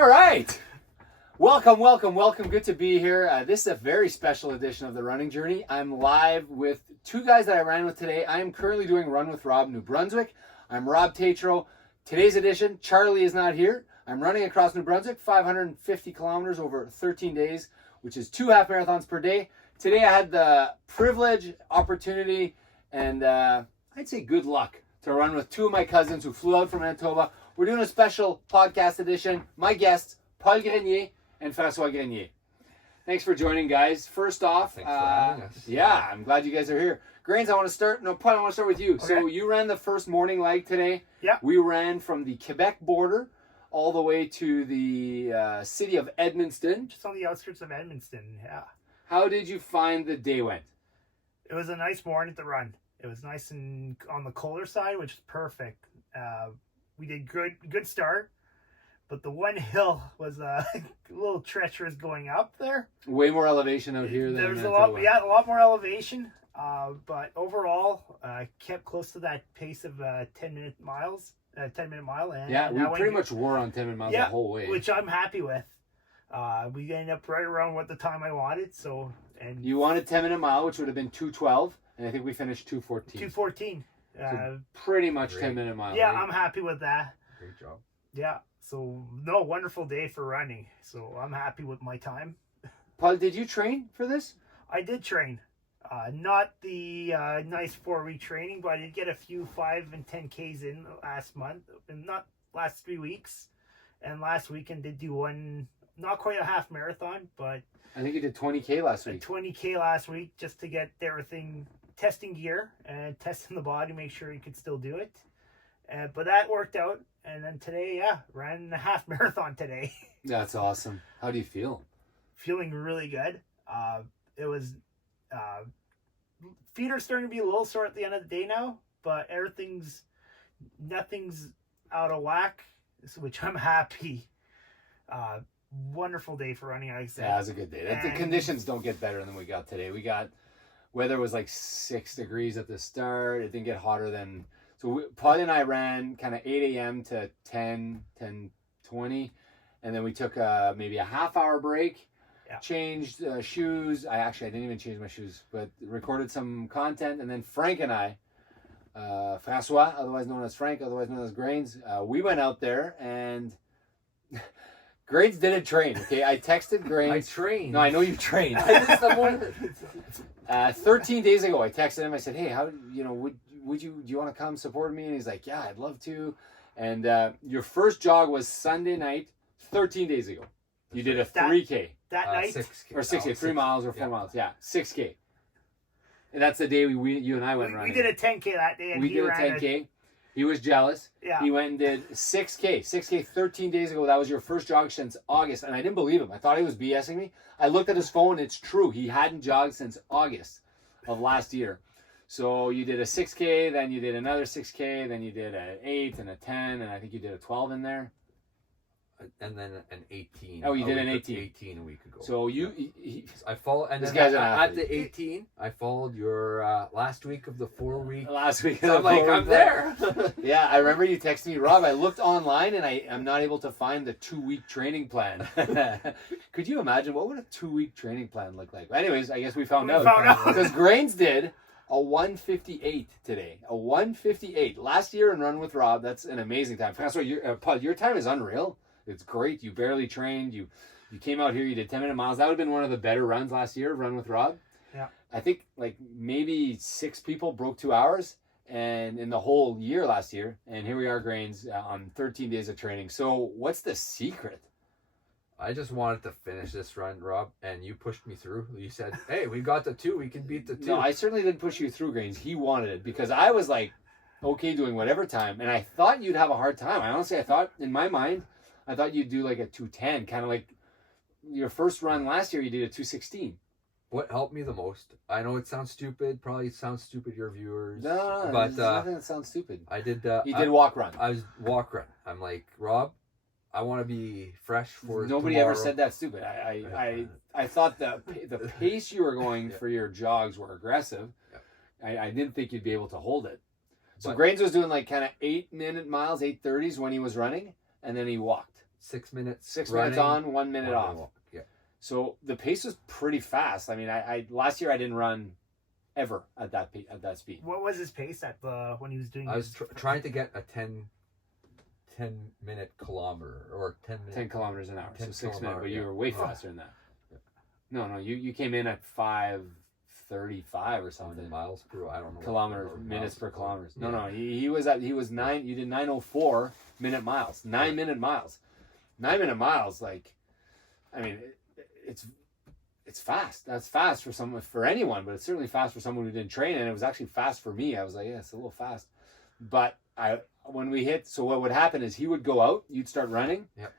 All right. Welcome. Good to be here. This is a very special edition of the Running Journey. I'm live with two guys that I ran with today. I am currently doing Run with Rob, New Brunswick. I'm Rob Tatro. Today's edition, Charlie is not here. I'm running across New Brunswick, 550 kilometers over 13 days, which is 2 half marathons per day. Today I had the privilege, opportunity, and I'd say good luck to run with two of my cousins who flew out from Manitoba. We're doing a special podcast edition. My guests, Paul Grenier and Francois Grenier. Thanks for joining, guys. First off, thanks for having us. Yeah, I'm glad you guys are here. Grains, Paul, I want to start with you. Okay. So you ran the first morning leg today. Yeah. We ran from the Quebec border all the way to the city of Edmundston. Just on the outskirts of Edmundston, yeah. How did you find the day went? It was a nice morning to run. It was nice and on the colder side, which is perfect. We did good start, but the one hill was a little treacherous going up there. Way more elevation out here than There was Manitoba. a lot more elevation, but overall, kept close to that pace of 10-minute mile. And Yeah, we now pretty much were on 10 miles the whole way. which I'm happy with. We ended up right around what the time I wanted. So You wanted 10-minute mile, which would have been 2:12, and I think we finished 2:14. 2:14. Pretty much Great. 10-minute mile. Yeah, right? I'm happy with that. Great job. Yeah. So no, wonderful day for running. So I'm happy with my time. Paul, did you train for this? I did train. Not the nice 4-week training, but I did get a few 5 and 10Ks in last month, and not last 3 weeks. And last weekend did do one, not quite a half marathon, but I think you did 20K last a week. 20K last week just to get everything, testing gear and testing the body, make sure you could still do it. But that worked out. And then today, ran a half marathon today. That's awesome. How do you feel? Feeling really good. It was, feet are starting to be a little sore at the end of the day now, but nothing's out of whack, which I'm happy. Wonderful day for running, like I said. Yeah, it was a good day. The And- conditions don't get better than we got today. Weather was like 6 degrees at the start. It didn't get hotter than... So Paul and I ran kind of 8 a.m. to 10:20, and then we took maybe a half-hour break, changed shoes. I didn't even change my shoes, but recorded some content, and then Frank and I, Francois, otherwise known as Frank, otherwise known as Grains, we went out there, and Grains didn't train, okay? I texted Grains. I trained. No, I know you trained. 13 days ago, I texted him. I said, "Hey, do you want to come support me?" And he's like, "Yeah, I'd love to." And your first jog was Sunday night, 13 days ago. You did a 3K That night, 6K. or 6K, 3 miles or 4 miles. Yeah, 6K. And that's the day you and I went running. we did a 10K that day, and We he did a ran 10K. He was jealous. Yeah. He went and did 6K 13 days ago. That was your first jog since August. And I didn't believe him. I thought he was BSing me. I looked at his phone. It's true. He hadn't jogged since August of last year. So you did a 6K, then you did another 6K, then you did an 8 and a 10, and I think you did a 12 in there. And then an 18. Oh, you did an a week- 18. 18 a week ago. So I followed, and This then guy's an at athlete. the 18, I followed your last week of the 4-week. last week. So I'm like, I'm there. Yeah, I remember you texting me, Rob. I looked online and I'm not able to find the 2-week training plan. Could you imagine what would a 2-week training plan look like? Anyways, I guess we found out. Because Grains did a 1:58 today. A 1:58. Last year in Run with Rob, that's an amazing time. Francois, Paul, your time is unreal. It's great. You barely trained. You came out here. You did 10-minute miles. That would have been one of the better runs last year, Run with Rob. Yeah. I think like maybe 6 people broke 2 hours and in the whole year last year. And here we are, Grains, on 13 days of training. So what's the secret? I just wanted to finish this run, Rob, and you pushed me through. You said, "Hey, we got the 2. We can beat the 2." No, I certainly didn't push you through, Grains. He wanted it because I was like, okay, doing whatever time. And I thought you'd have a hard time. I thought in my mind, I thought you'd do like a 2:10, kind of like your first run last year. You did a 2:16. What helped me the most? I know it sounds stupid. Probably sounds stupid to your viewers. No, but there's nothing that sounds stupid. I did. You did walk run. I was walk run. I'm like, Rob, I want to be fresh for Nobody tomorrow. ever said that stupid. I thought the pace you were going for your jogs were aggressive. I didn't think you'd be able to hold it. So Grains was doing like kind of 8-minute miles, 8:30s when he was running, and then he walked. 6 minutes. 6 running, minutes on, 1 minute off. walk. Yeah. So the pace was pretty fast. I mean, I last year I didn't run ever at that speed. What was his pace at the when he was doing? I was trying to get a 10 minute kilometer or 10 minute, 10 kilometers an hour, so 10 6 minutes. kilometer, But you yeah. were way faster than that. No, you came in at 5:35 or something. miles per. I don't know. Kilometers, or minutes per kilometers. No, Yeah. he was 9. You did 9:04 minute miles. 9-minute miles. 9-minute miles. Like, I mean, it's fast. That's fast for anyone, but it's certainly fast for someone who didn't train. And it was actually fast for me. I was like, yeah, it's a little fast. But when we hit, so what would happen is he would go out. You'd start running. Yep.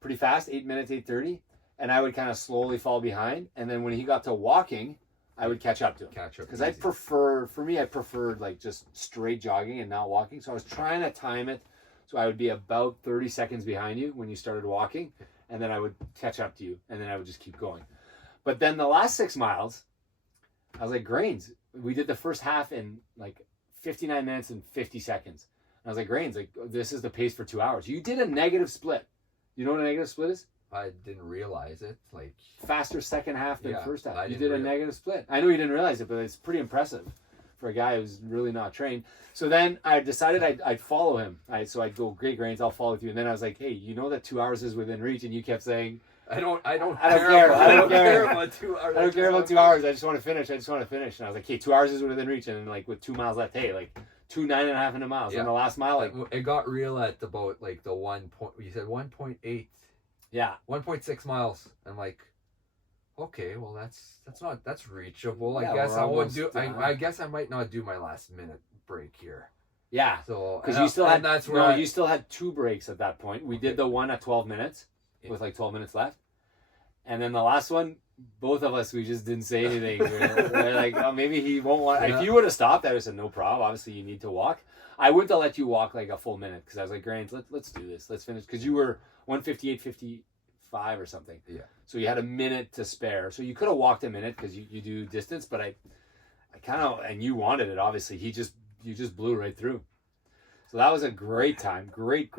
Pretty fast, 8 minutes, 8:30, and I would kind of slowly fall behind. And then when he got to walking, I would catch up to him. Because I preferred like just straight jogging and not walking. So I was trying to time it so I would be about 30 seconds behind you when you started walking, and then I would catch up to you, and then I would just keep going. But then the last 6 miles, I was like, Grains, we did the first half in like 59 minutes and 50 seconds. And I was like, Grains, like, this is the pace for 2 hours. You did a negative split. You know what a negative split is? I didn't realize it. Like, Faster second half than Yeah, first half. I You didn't did a negative split. I know you didn't realize it, but it's pretty impressive for a guy who's really not trained. So then I decided I'd follow him. So I'd go, great, Grains, I'll follow with you. And then I was like, hey, you know that 2 hours is within reach, and you kept saying, I don't care. I don't care. about 2 hours. I don't care about 2 hours. I just want to finish. And I was like, hey, 2 hours is within reach. And then like with 2 miles left, hey, like 2 9.5 minute miles. Yeah. And the last mile, like, It got real at about like the 1 point. You said 1.8. yeah. 1.6 miles. I'm like, okay, well that's reachable. Yeah, I guess we're I would almost do. done. I guess I might not do my last minute break here. Yeah. So Because you still had, that's where you still had 2 breaks at that point. We did the one at 12 minutes with like 12 minutes left. And then the last one, both of us, we just didn't say anything. We're like, oh, maybe he won't want. Yeah. If you would have stopped, I would have said, no problem. Obviously, you need to walk. I wouldn't have let you walk like a full minute because I was like, Grains, let's do this. Let's finish. Because you were 1:58:55 or something. Yeah. So you had a minute to spare. So you could have walked a minute because you do distance, but I kind of, and you wanted it, obviously. You just blew right through. So that was a great time. Great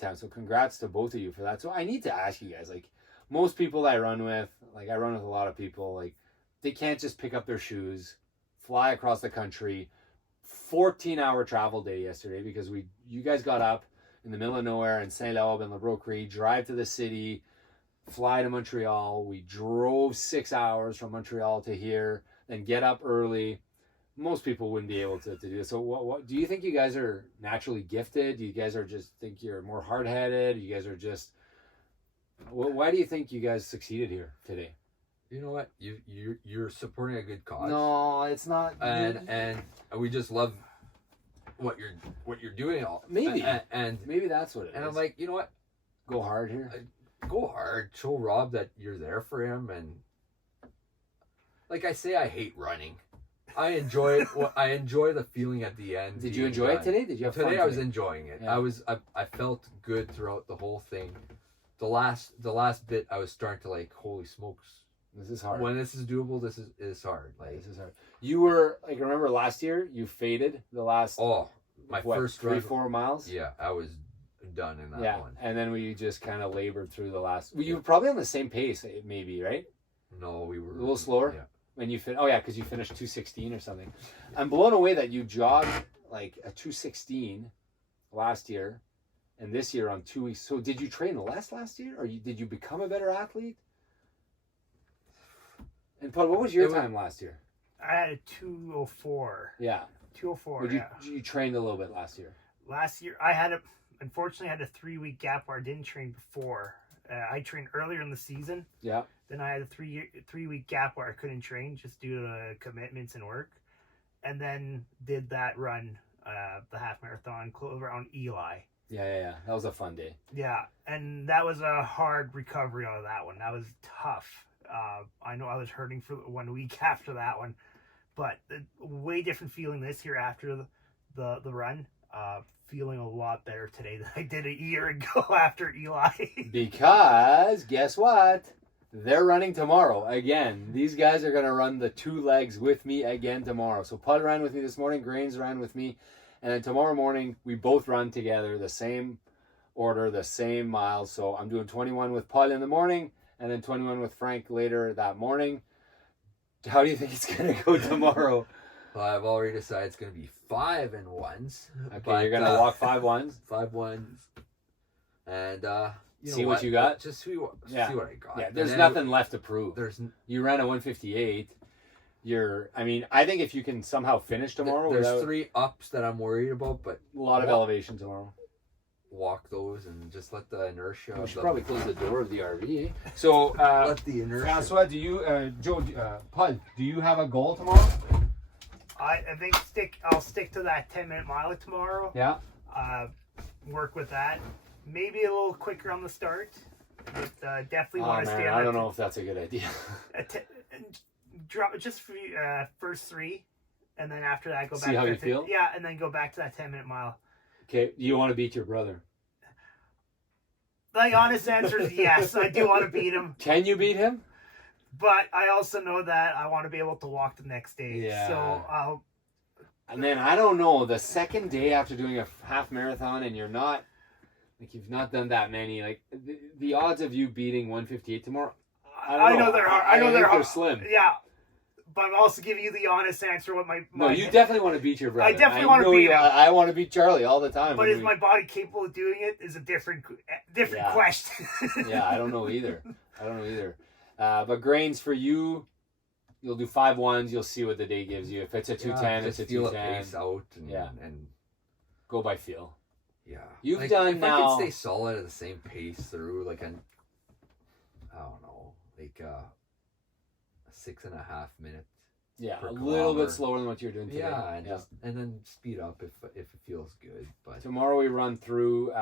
time. So congrats to both of you for that. So I need to ask you guys, like, most people that I run with, like I run with a lot of people, like they can't just pick up their shoes, fly across the country, 14-hour travel day yesterday because you guys got up in the middle of nowhere in Saint-Laurent and Labroquerie, drive to the city, fly to Montreal. We drove 6 hours from Montreal to here, then get up early. Most people wouldn't be able to do this. So what do you think you guys are naturally gifted? Do you guys think you're more hard-headed? You guys are just... Why do you think you guys succeeded here today? You know what? You're supporting a good cause. No, it's not. And we just love what you're doing. Maybe. And maybe that's what it is. And I'm like, you know what? Go hard here. Go hard. Show Rob that you're there for him. And like I say, I hate running. I enjoy it. I enjoy the feeling at the end. Did you enjoy it today? Did you have fun today? I was enjoying it. Yeah. I felt good throughout the whole thing. The last bit, I was starting to like, holy smokes, this is hard. When this is doable, this is hard. Like, this is hard. You were like, remember last year you faded the last first 3-4 miles. Yeah, I was done in that one. And then we just kind of labored through the last. You were probably on the same pace, maybe, right? No, we were a little slower. Yeah. When you because you finished 2:16 or something. I'm blown away that you jogged like a 2:16 last year. And this year on 2 weeks. So did you train less last year? Or did you become a better athlete? And Paul, what was your time last year? I had a 2:04. Yeah. 2:04, You trained a little bit last year. Last year, unfortunately, I had a 3-week gap where I didn't train before. I trained earlier in the season. Yeah. Then I had a 3-week gap where I couldn't train just due to commitments and work. And then did that run, the half marathon, around Eli. Yeah. That was a fun day. Yeah, and that was a hard recovery out of that one. That was tough. I know I was hurting for 1 week after that one, but way different feeling this year after the run. Feeling a lot better today than I did a year ago after Eli. Because guess what? They're running tomorrow again. These guys are gonna run the 2 legs with me again tomorrow. So Pud ran with me this morning. Grains ran with me. And then tomorrow morning, we both run together the same order the same miles. So I'm doing 21 with Paul in the morning and then 21 with Frank later that morning. How do you think it's going to go tomorrow? Well, I've already decided it's going to be 5 and 1s. Okay, but, you're going to walk 5 1s. 5 1s. And see what you got? Just see what I got. Yeah, there's nothing left to prove. You ran a 158. I think if you can somehow finish tomorrow, there's 3 ups that I'm worried about, but a lot of elevation tomorrow. Walk those and just let the inertia. We should probably close the door of the RV. So, let the inertia. Francois, do you, Paul, do you have a goal tomorrow? I think I'll stick to that 10-minute mile tomorrow. Yeah. Work with that. Maybe a little quicker on the start. But definitely want to stay on I don't know if that's a good idea. Drop just for first 3, and then after that go back. See how you feel? Yeah, and then go back to that 10-minute mile. Okay, you want to beat your brother? The honest answer is yes. I do want to beat him. Can you beat him? But I also know that I want to be able to walk the next day. Yeah. So And then I don't know, the second day after doing a half marathon and you've not done that many, like the odds of you beating 158 tomorrow, I know they're hard. I know they're slim. Yeah. But I'm also giving you the honest answer. No, you definitely want to beat your brother. I definitely want to beat him. I want to beat Charlie all the time. But is my body capable of doing it? Is a different question. Yeah, I don't know either. But grains for you, you'll do 5 1s. You'll see what the day gives you. If it's a 210, it's a 210. Pace out and go by feel. Yeah, you've done if now. I can stay solid at the same pace through I don't know, a 6.5 minutes. Yeah, per a little kilometer. bit slower than what you're doing today. Yeah, and then speed up if it feels good. But tomorrow we run through.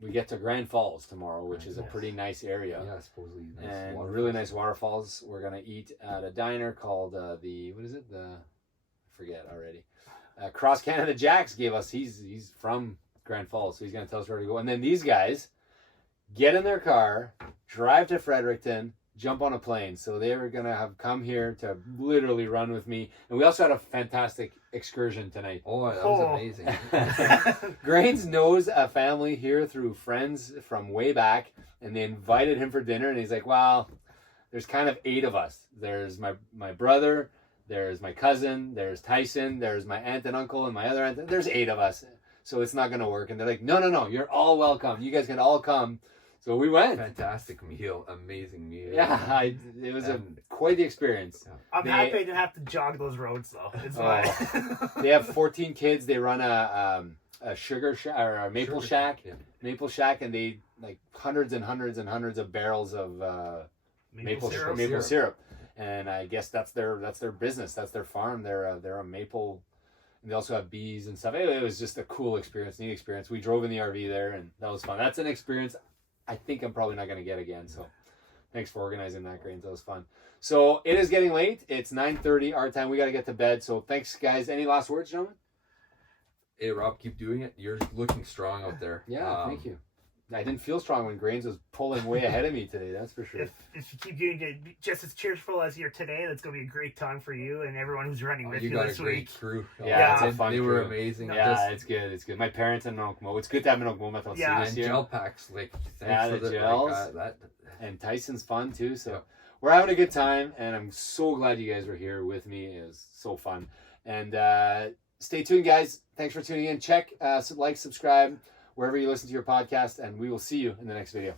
We get to Grand Falls tomorrow, which is a pretty nice area. Yeah, supposedly nice and waterfalls. really nice waterfalls. We're gonna eat at a diner called I forget already. Cross Canada Jacks gave us. He's from Grand Falls, so he's gonna tell us where to go. And then these guys get in their car, drive to Fredericton, jump on a plane. So they were gonna have come here to literally run with me. And we also had a fantastic excursion tonight. Oh, that was amazing. Grains knows a family here through friends from way back, and they invited him for dinner. And he's like, "Well, there's kind of 8 of us. There's my brother, there's my cousin, there's Tyson, there's my aunt and uncle, and my other aunt. There's 8 of us, so it's not gonna work." And they're like, "No, you're all welcome. You guys can all come." So we went. Fantastic meal, amazing meal. Yeah, it was quite the experience. I'm happy I didn't have to jog those roads though. They have 14 kids. They run a sugar or a maple shack. Yeah. Maple shack, and they like hundreds and hundreds and hundreds of barrels of maple syrup. And I guess that's their business. That's their farm. They're a maple. And they also have bees and stuff. It was just a cool experience, neat experience. We drove in the RV there, and that was fun. That's an experience I think I'm probably not going to get again. So thanks for organizing that, Grains. That was fun. So it is getting late. It's 9:30 our time. We got to get to bed. So thanks, guys. Any last words, gentlemen? Hey, Rob, keep doing it. You're looking strong out there. Yeah, thank you. I didn't feel strong when Grains was pulling way ahead of me today. That's for sure. If you keep doing it just as cheerful as you're today, that's going to be a great time for you and everyone who's running with you got this a great week. crew. Yeah, it's a fun They crew. were amazing. Yeah, it's good. It's good. My parents and Minokmo. It's good to have Minokmo with us this year. Gel packs, thanks the for gels. And Tyson's fun too. So we're having a good time, and I'm so glad you guys were here with me. It was so fun. And stay tuned, guys. Thanks for tuning in. Check, like, subscribe, wherever you listen to your podcast, and we will see you in the next video.